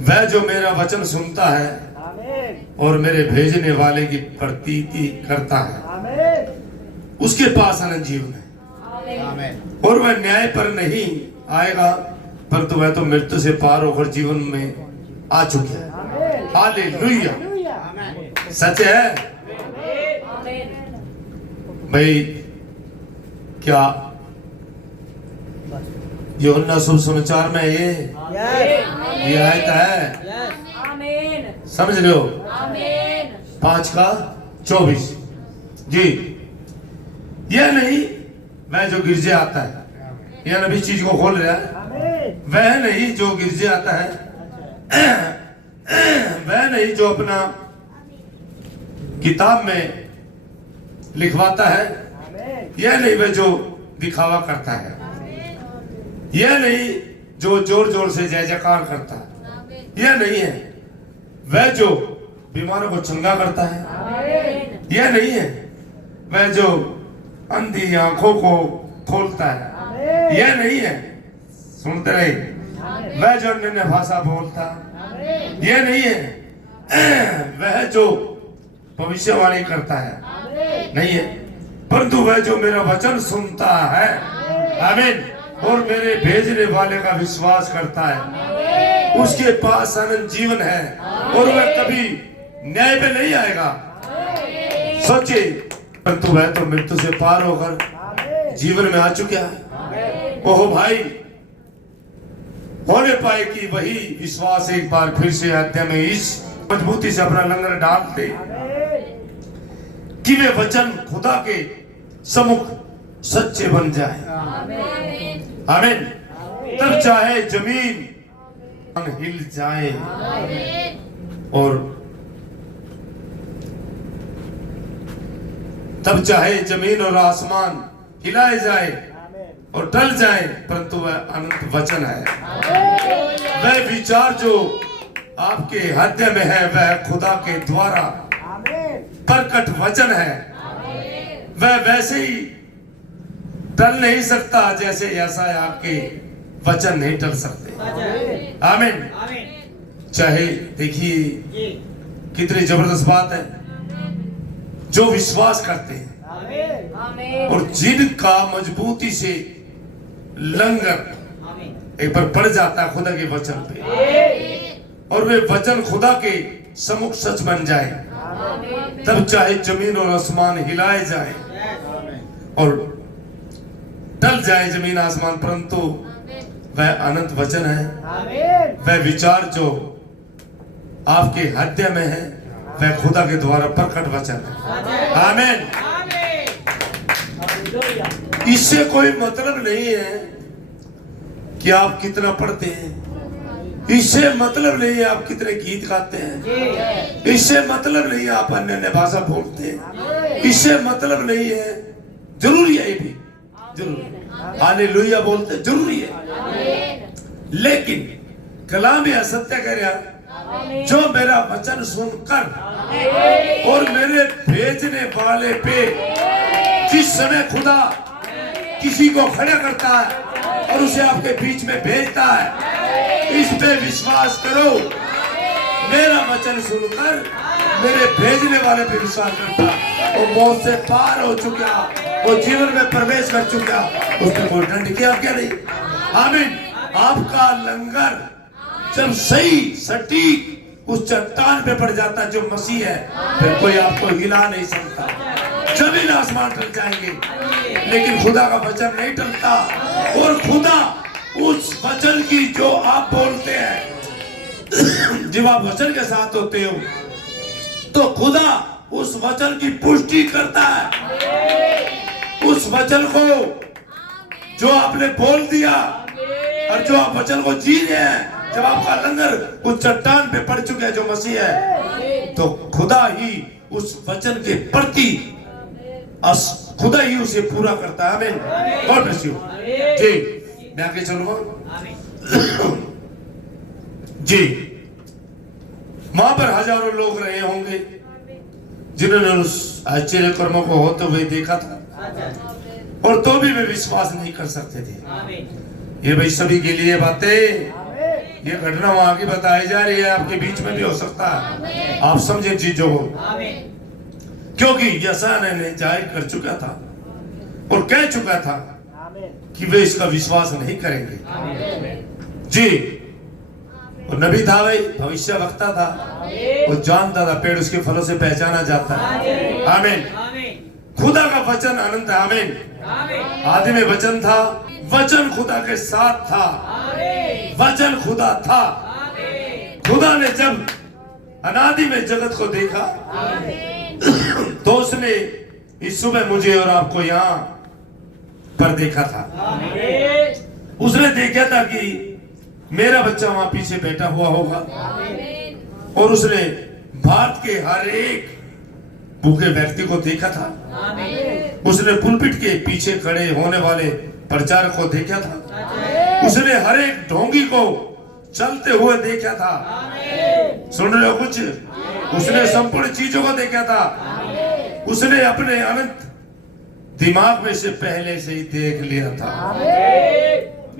वह जो मेरा वचन सुनता है और मेरे भेजने वाले की प्रतीति करता है उसके पास अनंत जीवन है, और वह न्याय पर नहीं आएगा, परंतु वह तो मृत्यु से पार होकर जीवन में आ चुके हैं। हालेलुया, सच है भाई। क्या यूहन्ना सुसमाचार में ये आयत है, समझ रहे हो? 5:24 जी। यह नहीं वह जो गिरजे आता है, यह नबी चीज को खोल रहा है, वह नहीं जो गिरजे आता है, वह नहीं जो अपना किताब में लिखवाता है, यह नहीं वह जो दिखावा करता है, यह नहीं जो जोर जोर से जय जयकार करता है, यह नहीं है वह जो बीमारों को चंगा करता है, यह नहीं है वह जो अंधी आंखों को खोलता है, यह नहीं है, सुनते रहे, वह जो अन्य भाषा बोलता, यह नहीं है वह जो भविष्यवाणी करता है, नहीं है, परंतु वह जो मेरा वचन सुनता है, आमीन, और मेरे भेजने वाले का विश्वास करता है, उसके पास अनंत जीवन है, और वह कभी न्याय पे नहीं आएगा। सोचिए, परंतु वह तो मृत्यु से पार होकर जीवन में आ चुका है। ओहो भाई, होने पाए कि वही विश्वास एक बार फिर से अध्याय में इस मजबूती से अपना लंगर डालते कि वे वचन खुदा के सम्मुख सच्चे बन जाए, आमीन। तब चाहे जमीन हिल जाए और तब चाहे जमीन और आसमान हिलाए जाए और टल जाए, परंतु वह अनंत वचन है। वह विचार जो आपके हृदय में है वह खुदा के द्वारा प्रकट वचन है। वह वैसे ही टल नहीं सकता जैसे ऐसा आपके वचन नहीं टल सकते, आमीन। चाहे देखिए कितनी जबरदस्त बात है, जो विश्वास करते हैं और जिनका मजबूती से लंगर एक बार पड़ जाता है खुदा के वचन पे, और वे वचन खुदा के सम्मुख सच बन जाए, तब चाहे जमीन और आसमान हिलाए जाए और टल जाए जमीन आसमान, परंतु वह अनंत वचन है। वह विचार जो आपके हृदय में है वह खुदा के द्वारा प्रकट वचन है, आमीन। इससे कोई मतलब नहीं है कि आप कितना पढ़ते हैं, इससे मतलब नहीं है आप कितने गीत गाते हैं, इससे मतलब नहीं है आप अन्य भाषा बोलते हैं, इससे मतलब नहीं है, जरूरी है, ये भी जरूरी है, हालेलुया बोलते जरूरी है, लेकिन कलाम यह सत्य कह रहा, जो मेरा वचन सुनकर और मेरे भेजने वाले पे जिस समय खुदा किसी को खड़ा करता है और उसे आपके बीच में भेजता है, इस पे विश्वास करो। मेरा वचन सुनकर मेरे भेजने वाले पे विश्वास करता, वो मौत से पार हो चुका, वो जीवन में प्रवेश कर चुका, उसने कोई दंड किया क्या नहीं, आमीन। आपका लंगर जब सही सटीक उस चट्टान पे पड़ जाता जो मसीह है, फिर कोई आपको हिला नहीं सकता। जमीन आसमान टल जाएंगे लेकिन खुदा का वचन नहीं टलता, और खुदा उस वचन की जो आप बोलते हैं, जब आप वचन के साथ होते हो तो खुदा उस वचन की पुष्टि करता है। उस वचन को जो आपने बोल दिया और जो आप वचन को जी रहे हैं, जब आपका लंगर उस चट्टान पे पड़ चुका है जो मसीह है, तो खुदा ही उस वचन के प्रति खुदा ही उसे पूरा करता है, आमीन। गॉड ब्लेस यू जी। मैं आगे चलूंगा जी। वहां पर हजारों लोग रहे होंगे जिन्होंने उस आश्चर्य कर्मों को होते हुए देखा था, और तो भी वे विश्वास नहीं कर सकते थे। ये भाई सभी के लिए बातें ये घटना वहां की बताई जा रही है, आपके बीच में भी हो सकता है। आप समझे चीजों को, क्योंकि यशायाह ने जाहिर कर चुका था और कह चुका था कि वे इसका विश्वास नहीं करेंगे। जी, और नबी था भाई, भविष्य वक्ता था, वो जानता था पेड़ उसके फलों से पहचाना जाता है। आमीन। खुदा का वचन अनंत है। आमीन। आदि में वचन था, वचन खुदा के साथ था, वचन खुदा था। खुदा ने जब अनादि में जगत को देखा तो उसने इस सुबह मुझे और आपको यहाँ पर देखा था। उसने देखा था कि मेरा बच्चा वहां पीछे बैठा हुआ होगा, और उसने भारत के हर एक भूखे व्यक्ति को देखा था। उसने पुलपिट के पीछे खड़े होने वाले प्रचारक को देखा था। उसने हर एक ढोंगी को चलते हुए देखा था। सुन रहे हो कुछ? उसने संपूर्ण चीजों को देखा था। उसने अपने अनंत दिमाग में से पहले से ही देख लिया था,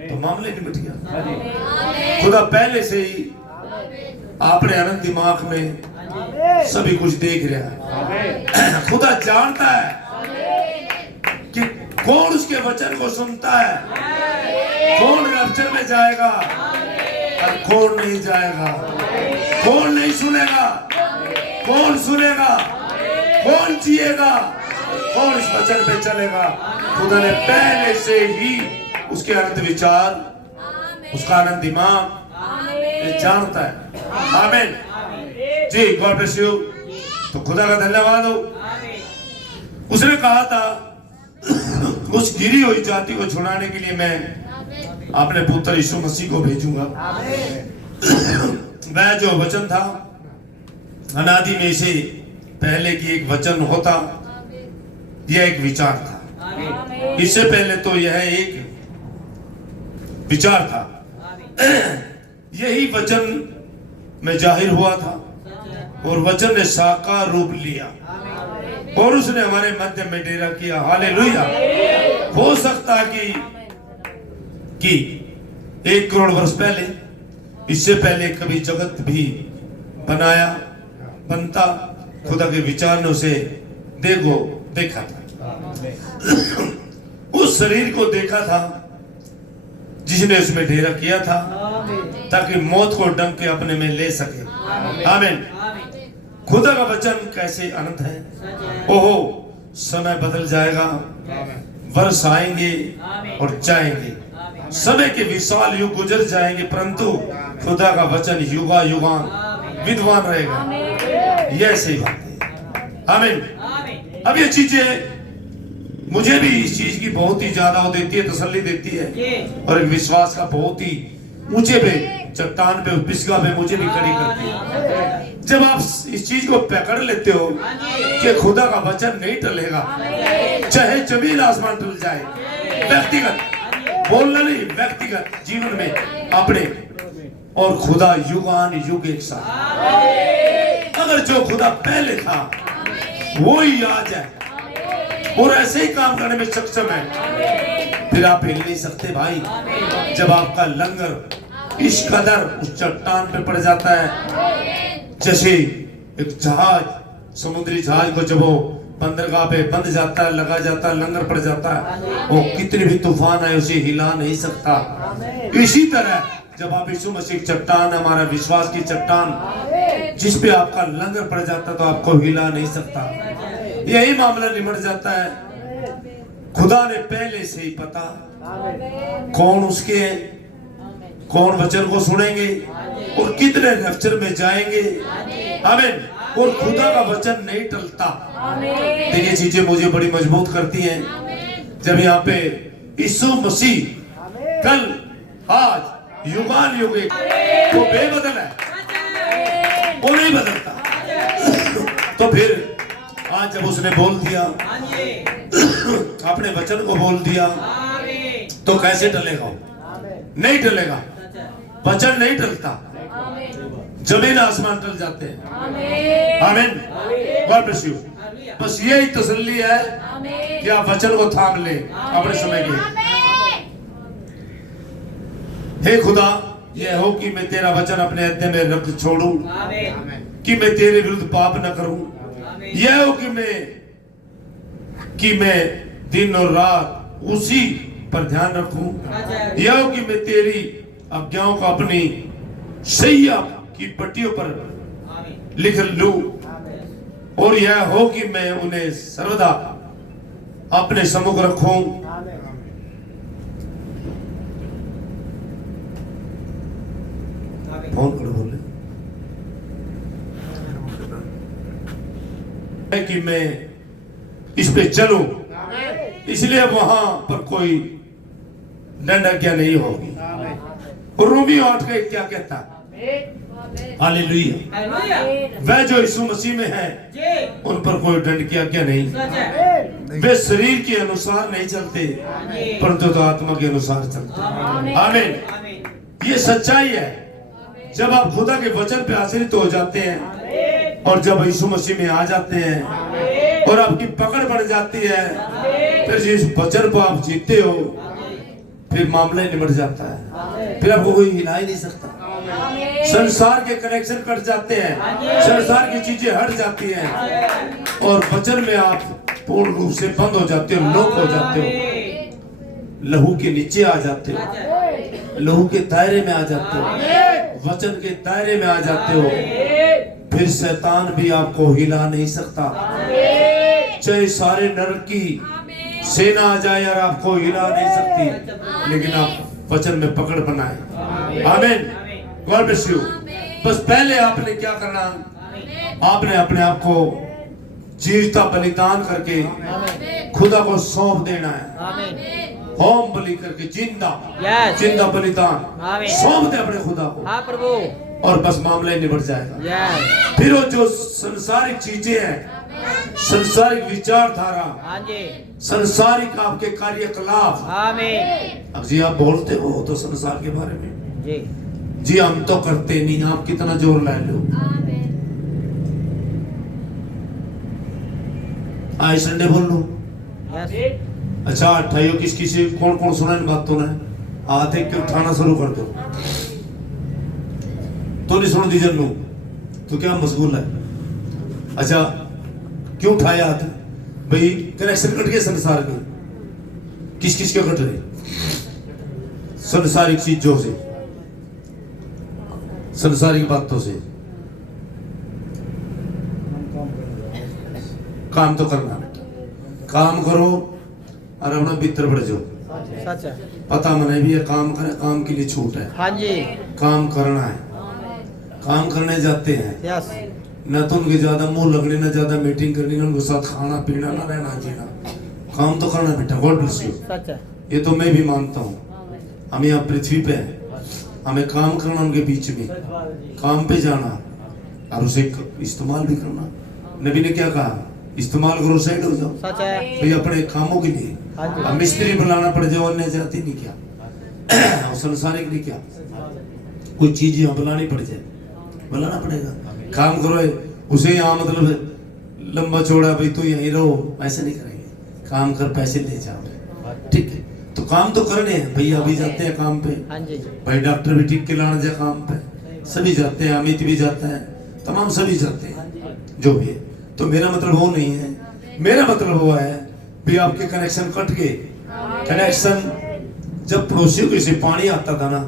तो मामले नहीं मिट गया। खुदा पहले से ही अपने अनंत दिमाग में सभी कुछ देख रहा है। खुदा जानता है कि कौन उसके वचन को सुनता है, कौन रैप्चर में जाएगा और कौन नहीं जाएगा, कौन नहीं सुनेगा, कौन सुनेगा, कौन जिएगा, कौन इस वचन पे चलेगा। खुदा ने पहले से ही उसके अनंत विचार, उसका अनंत दिमाग जानता है। आमीन जी, गॉड ब्लेस यू। तो खुदा का धन्यवाद हो। उसने कहा था उस गिरी हुई जाति को छुड़ाने के लिए मैं अपने पुत्र यीशु मसीह को भेजूंगा। वह जो वचन था अनादि में से पहले की एक वचन होता, यह एक विचार था। इससे पहले तो यह एक विचार था। यही वचन में जाहिर हुआ था और वचन ने साकार रूप लिया और उसने हमारे मध्य में डेरा किया। हालेलुया। हो सकता कि 1 करोड़ वर्ष पहले, इससे पहले कभी जगत भी बनता, खुदा के विचार ने उसे देखा था। उस शरीर को देखा था जिसने उसमें डेरा किया था, ताकि मौत को डंक के अपने में ले सके। आमीन। खुदा का वचन कैसे अनंत है। ओहो, समय बदल जाएगा, वर्ष आएंगे और जाएंगे, समय के विशाल युग गुजर जाएंगे, परंतु खुदा का वचन युगा युगान विद्वान रहेगा। यह सही बात है। आमीन। अब ये चीजें मुझे भी इस चीज की बहुत ही ज्यादा देती है, तसल्ली देती है, और एक विश्वास का बहुत ही ऊंचे पे चट्टान पे पिसगा पे मुझे भी खड़ी करती है। जब आप इस चीज को पकड़ लेते हो कि खुदा का वचन नहीं टलेगा, चाहे जमीन आसमान टल जाए, व्यक्तिगत बोलना नहीं, व्यक्तिगत जीवन में अपने और खुदा युगान युग एक साथ। अगर जो खुदा पहले था वो ही आज है और ऐसे ही काम करने में सक्षम है, फिर आप हिल नहीं सकते भाई। जब आपका लंगर इस कदर उस चट्टान पे पड़ जाता है, जैसे एक जहाज, समुद्री जहाज को जब वो बंदरगाह पे बंद जाता है, लगा जाता है, लंगर पड़ जाता है, वो कितने भी तूफान आए उसे हिला नहीं सकता। इसी तरह जब आप यीशु मसीह चट्टान, हमारा विश्वास की चट्टान, जिस पे आपका लंगर पड़ जाता तो आपको हिला नहीं सकता। यही मामला निमट जाता है। खुदा ने पहले से ही पता कौन उसके हैं, कौन वचन को सुनेंगे और कितने रैप्चर में जाएंगे। आमीन। और खुदा का वचन नहीं टलता। देखिए, चीजें मुझे बड़ी मजबूत करती हैं जब यहाँ पे यीशु मसीह कल, आज, युगान युग वो बेबदल है, वो नहीं बदलता। तो फिर आज जब उसने बोल दिया, अपने वचन को बोल दिया, तो कैसे टलेगा? नहीं टलेगा। वचन नहीं टलता, जमीन आसमान टल जाते हैं। आमीन। God bless you. बस यही तसल्ली है कि आप वचन को थाम ले अपने समय के। हे खुदा, यह हो कि मैं तेरा वचन अपने हृदय में रख छोड़ूं, कि मैं तेरे विरुद्ध पाप न करूं। यह हो कि मैं दिन और रात उसी पर ध्यान रखूं। यह हो कि मैं तेरी आज्ञाओं को अपनी सैया की पट्टियों पर लिख लूं, और यह हो कि मैं उन्हें सर्वदा अपने सम्मुख रखूं। फोन करो, बोले कि मैं इस पे चलूं, इसलिए वहां पर कोई दंडाज्ञा नहीं होगी। और रोमी 8 का क्या कहता है? हालेलुया। वह जो यीशु मसीह में है उन पर कोई दंड की आज्ञा नहीं। वे शरीर के अनुसार नहीं चलते, परंतु तो आत्मा के अनुसार चलते। आमीन। ये सच्चाई है। जब आप खुदा के वचन पे आश्रित हो जाते हैं और जब यीशु मसीह में आ जाते हैं और आपकी पकड़ बढ़ जाती है, फिर जिस वचन को आप जीते हो, फिर मामला ही निमट जाता है। फिर आपको कोई हिला ही नहीं सकता। संसार के कनेक्शन कट जाते हैं, संसार की चीजें हट जाती हैं और वचन में आप पूर्ण रूप से बंद हो जाते हो, लोक हो जाते हो, लहू के नीचे आ जाते हो, लहू के दायरे में आ जाते हो, वचन के दायरे में आ जाते हो। फिर शैतान भी आपको हिला नहीं सकता। चाहे सारे नरक की सेना आ जाए और आपको हिला नहीं सकती, लेकिन आप वचन में पकड़ बनाए। आमीन। God bless you. बस पहले आपने क्या करना? आपने अपने आप को जीवता बलिदान करके खुदा को सौंप देना है। होम बलि करके जिंदा बलिदान सौंप दे अपने खुदा को। हाँ प्रभु। और बस मामला ही निबट जाएगा। फिर वो जो संसारिक चीजें हैं, संसारिक विचारधारा, संसारिक आपके कार्यकलाप, अब जी आप बोलते हो तो संसार के बारे में जी हम तो करते नहीं, आप कितना जोर ला लो। आज संडे बोल लो। अच्छा 28 किसी कौन कौन सुना इन बातों ने? आते क्यों उठाना शुरू कर दो तो नहीं सुन दी जनू तो क्या मशगूल है? अच्छा क्यों उठाया हाथ? भाई कनेक्शन कट गए संसार के। किस किस के कट रहे? संसारिक चीजों से, संसारिक बातों से। काम तो करना, काम करो और अपना भीतर बढ़ जाओ। पता मने भी है काम करे, काम के लिए छूट है। हाँ जी। काम करना है, काम करने जाते हैं न तो उनके ज्यादा मुंह लगने, न ज्यादा मीटिंग करनी, न उनके साथ खाना पीना, न रहना जीना। काम तो करना बेटा। God bless you. ये तो मैं भी मानता हूँ। हम यहाँ पृथ्वी पे हैं, हमें काम करना, उनके बीच में काम पे जाना और उसे इस्तेमाल भी करना। नबी ने क्या कहा? इस्तेमाल करो, साइड हो जाओ भाई अपने कामों के लिए। अब मिस्त्री बुलाना पड़ जाए, अन्य जाति नहीं क्या और संसारिक नहीं क्या, कोई चीज यहाँ बुलानी पड़ जाए, बुलाना पड़ेगा। काम करो उसे यहाँ मतलब लंबा चौड़ा भाई तो यहीं रहो, ऐसे नहीं करेंगे। काम कर, पैसे ले जाओ, ठीक है? तो काम तो करने हैं। भैया भी जाते हैं काम पे, भाई डॉक्टर भी ठीक के लाने जाए काम पे, सभी जाते हैं, अमित भी जाता है, तमाम सभी जाते हैं जो भी है। तो मेरा मतलब वो नहीं है, मेरा मतलब वो है भी आपके कनेक्शन कट गए। कनेक्शन जब पड़ोसियों के से पानी आता था ना,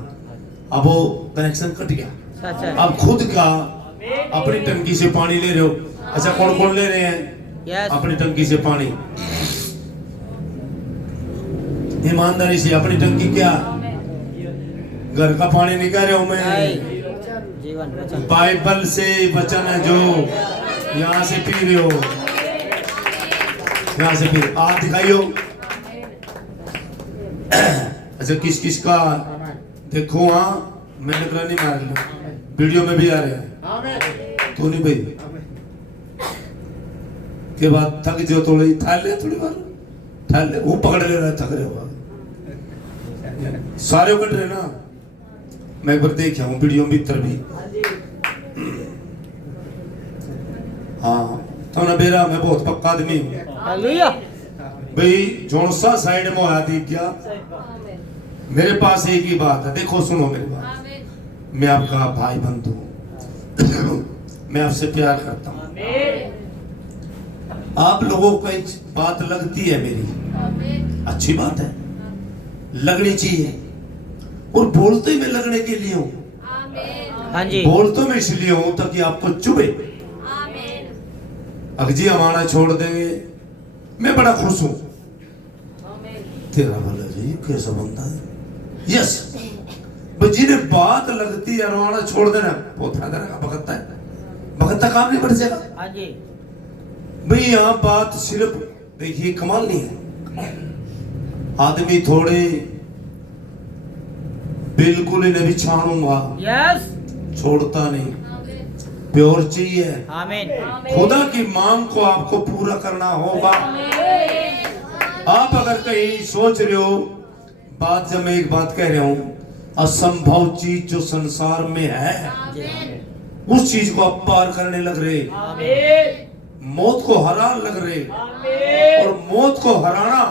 अब वो कनेक्शन कट गया। अब खुद का अपनी टंकी से पानी ले रहे हो। अच्छा कौन कौन ले रहे हैं अपनी टंकी से पानी? ईमानदारी से अपनी टंकी, क्या घर का पानी नहीं कह रहा हूं मैं, बाइबल से वचन है जो यहाँ से पी रहे हो, यहाँ से पी। आप दिखाइयो। अच्छा किस किस का देखो, हाँ मैं निगरानी मार लो, वीडियो में भी आ रहे हैं। तो नहीं भाई के बाद थक जो थोड़ी ठाल ले, थोड़ी बार ठाल ले, वो पकड़ ले रहा है, थक रहे हो सारे कट रहे ना। मैं एक बार देखा हूँ वीडियो भीतर भी। हाँ तो ना बेरा मैं बहुत पक्का आदमी हूँ भाई। जोनसा साइड में आया थी क्या, मेरे पास एक ही बात है, देखो सुनो मेरी बात। मैं आपका भाई बंधु हूं। मैं आपसे प्यार करता हूं। आप लोगों को एक बात लगती है मेरी, अच्छी बात है, लगनी चाहिए। और बोलते मैं लगने के लिए हूं। हाँ जी। बोलते मैं इसलिए हूं ताकि आपको चुभे। अगर जी हमारा छोड़ देंगे, मैं बड़ा खुश हूं। तेरा भला जी कैसा बंदा है। यस, जिन्हें बात लगती है रवाना छोड़ देना बहुत फायदा रहेगा। भगतता है, भगतता काम नहीं बढ़ जाएगा। हाँ जी। भाई यहाँ बात सिर्फ देखिए कमाल नहीं है। आदमी थोड़े बिल्कुल ही नहीं छाड़ूंगा, यस। छोड़ता नहीं, प्योर चाहिए। आमीन। खुदा की मांग को आपको पूरा करना होगा। आप अगर कहीं सोच रहे हो, बात जब मैं एक बात कह रहा हूं, असंभव चीज जो संसार में है उस चीज को आप पार करने लग रहे, मौत को हरा लग रहे। और मौत को हराना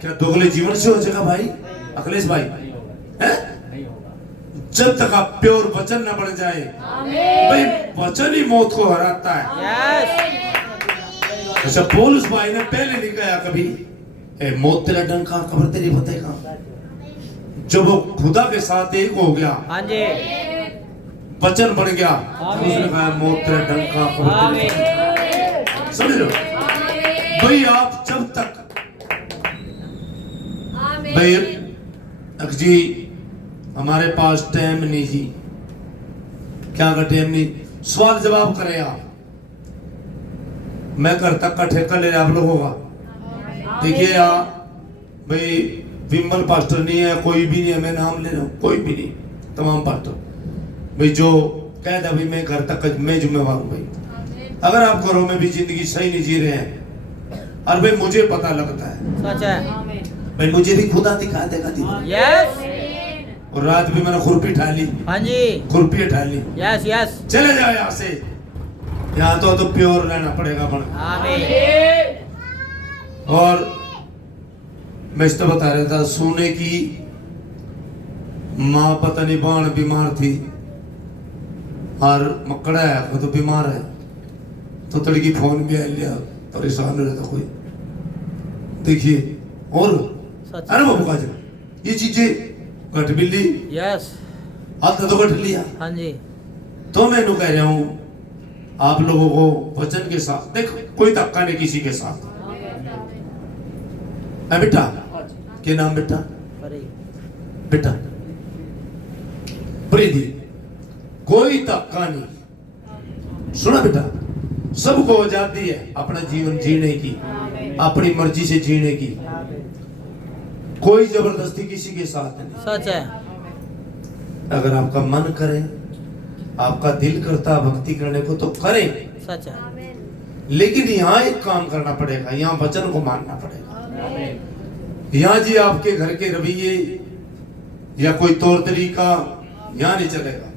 क्या दोगले जीवन से हो जाएगा भाई अखिलेश भाई? है? जब तक आप प्योर वचन न बन जाए, भाई वचन ही मौत को हराता है। अच्छा, पौलुस भाई ने पहले नहीं कहा कभी मौत तेरा डंका कब्र तेरी फतेह का। जब वो खुदा के साथ एक हो गया, हाँ जी, वचन बन गया, उसने कहा मौत तेरा डंका कब्र तेरी फतेह। समझ लो भाई, आप जब तक भाई जी हमारे पास टाइम नहीं जी, क्या का टाइम नहीं, सवाल जवाब करें आप। मैं करता का ठेका ले रहा आप लोगों का। देखिए आप भाई, विमल पास्टर नहीं है, कोई भी नहीं है, मैं नाम ले रहा हूँ, कोई भी नहीं, तमाम पास्टर भाई जो कहता भाई मैं घर तक मैं जिम्मेवार हूँ। भाई अगर आप घरों में भी जिंदगी सही नहीं जी रहे हैं, और भाई मुझे पता लगता है, सच है भाई मुझे भी खुदा दिखा देगा दिन। यस। और रात भी मैंने खुरपी उठा ली, हाँ जी, खुरपी उठा ली। Yes yes. चले जाओ यहाँ से, यहाँ तो प्योर रहना पड़ेगा बन। आमीन। और मैं इस तो बता रहा था, सोने की माँ पता नहीं बाण बीमार थी, और मकड़ा है वो तो बीमार है, तो तड़की फोन भी आ लिया, परेशान हो रहा था कोई। देखिए और अरे बाबू का ये चीजें घट बिल्ली यस। आधा तो घट लिया। हाँ जी। तो मैं कह रहा हूं आप लोगों को वचन के साथ, देखो कोई धक्का नहीं किसी के साथ है। बेटा क्या नाम बेटा? बेटा प्रीति, कोई धक्का नहीं। सुना बेटा, सबको आजादी है अपना जीवन जीने की, अपनी मर्जी से जीने की, कोई जबरदस्ती किसी के साथ नहीं। सच है। अगर आपका मन करे, आपका दिल करता भक्ति करने को तो करें, सच है। लेकिन यहाँ एक काम करना पड़ेगा, यहाँ वचन को मानना पड़ेगा। यहाँ जी आपके घर के रवैये या कोई तौर तरीका यहाँ नहीं चलेगा।